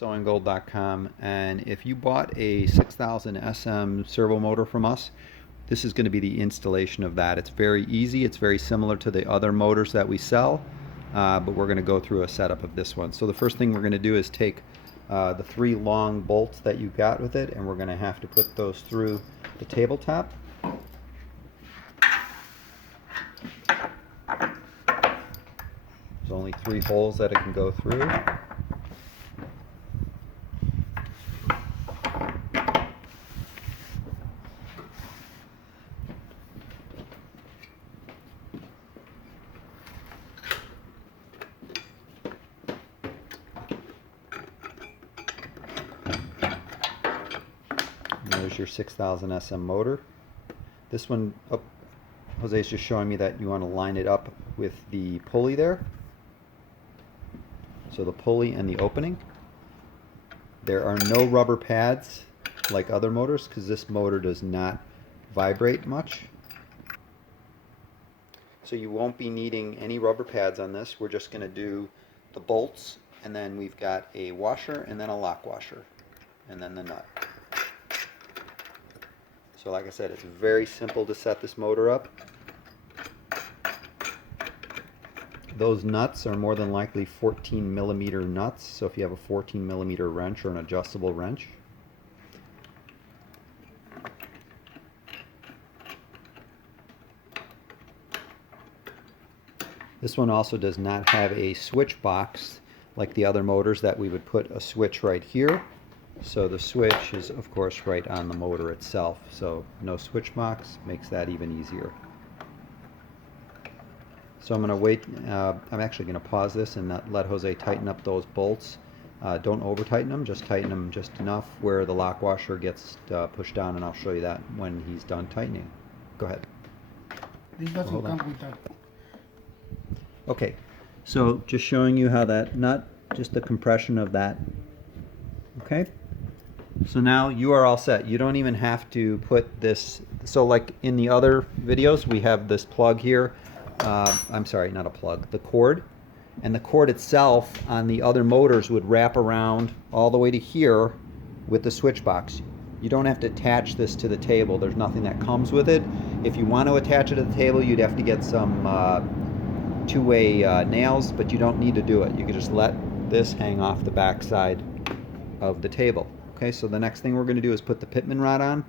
SewingGold.com, and if you bought a 6000 SM servo motor from us, this is going to be the installation of that. It's very easy. It's very similar to the other motors that we sell, but we're going to go through a setup of this one. So the first thing we're going to do is take the 3 long bolts that you got with it, and we're going to have to put those through the tabletop. There's only 3 holes that it can go through. There's your 6000 SM motor. This one, Jose's just showing me that you want to line it up with the pulley there. So the pulley and the opening. There are no rubber pads like other motors because this motor does not vibrate much. So you won't be needing any rubber pads on this. We're just going to do the bolts, and then we've got a washer and then a lock washer and then the nut. So like I said, it's very simple to set this motor up. Those nuts are more than likely 14mm nuts, so if you have a 14mm wrench or an adjustable wrench. This one also does not have a switch box like the other motors that we would put a switch right here. So the switch is of course right on the motor itself, so no switch box makes that even easier. So I'm going to wait, I'm actually going to pause this and let Jose tighten up those bolts. Don't over tighten them, just tighten them just enough where the lock washer gets pushed down, and I'll show you that when he's done tightening. Go ahead. This doesn't come with that. Okay, so just showing you how that nut, just the compression of that. Okay, so now you are all set. You don't even have to put this, so like in the other videos we have this plug here. I'm sorry, not a plug, the cord. And the cord itself on the other motors would wrap around all the way to here with the switch box. You don't have to attach this to the table. There's nothing that comes with it. If you want to attach it to the table, you'd have to get some two-way nails, but you don't need to do it. You can just let this hang off the back side of the table. Okay, so the next thing we're going to do is put the Pitman rod on.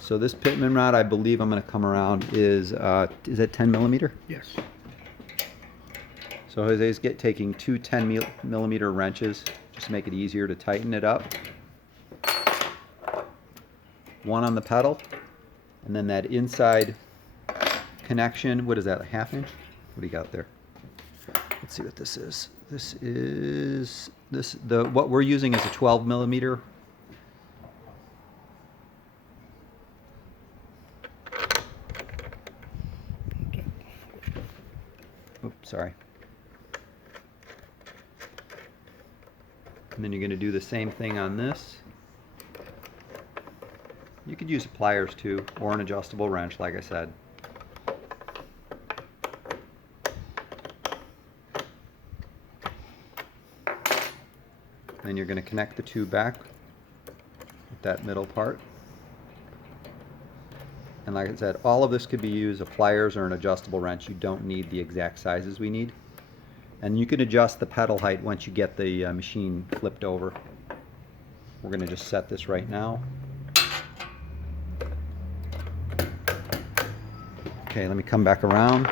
So this Pitman rod, I believe I'm going to come around, is it 10mm? Yes. So Jose's taking 2 10mm wrenches, just to make it easier to tighten it up. One on the pedal, and then that inside connection, what is that, a 1/2 inch? What do you got there? Let's see what this is. This is, what we're using is a 12mm. Oops, sorry. And then you're going to do the same thing on this. You could use pliers too, or an adjustable wrench, like I said. Then you're going to connect the two back with that middle part. And like I said, all of this could be used a pliers or an adjustable wrench. You don't need the exact sizes we need. And you can adjust the pedal height once you get the machine flipped over. We're going to just set this right now. Okay, let me come back around.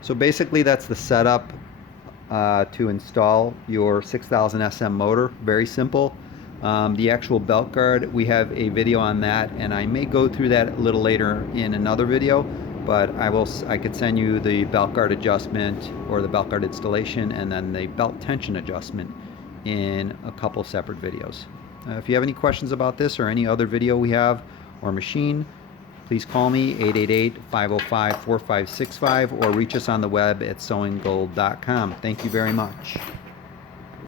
So basically that's the setup to install your 6000 SM motor. Very simple. The actual belt guard, we have a video on that, and I may go through that a little later in another video, but I could send you the belt guard adjustment or the belt guard installation and then the belt tension adjustment in a couple separate videos. If you have any questions about this or any other video we have or machine, please call me 888-505-4565 or reach us on the web at SewingGold.com. Thank you very much.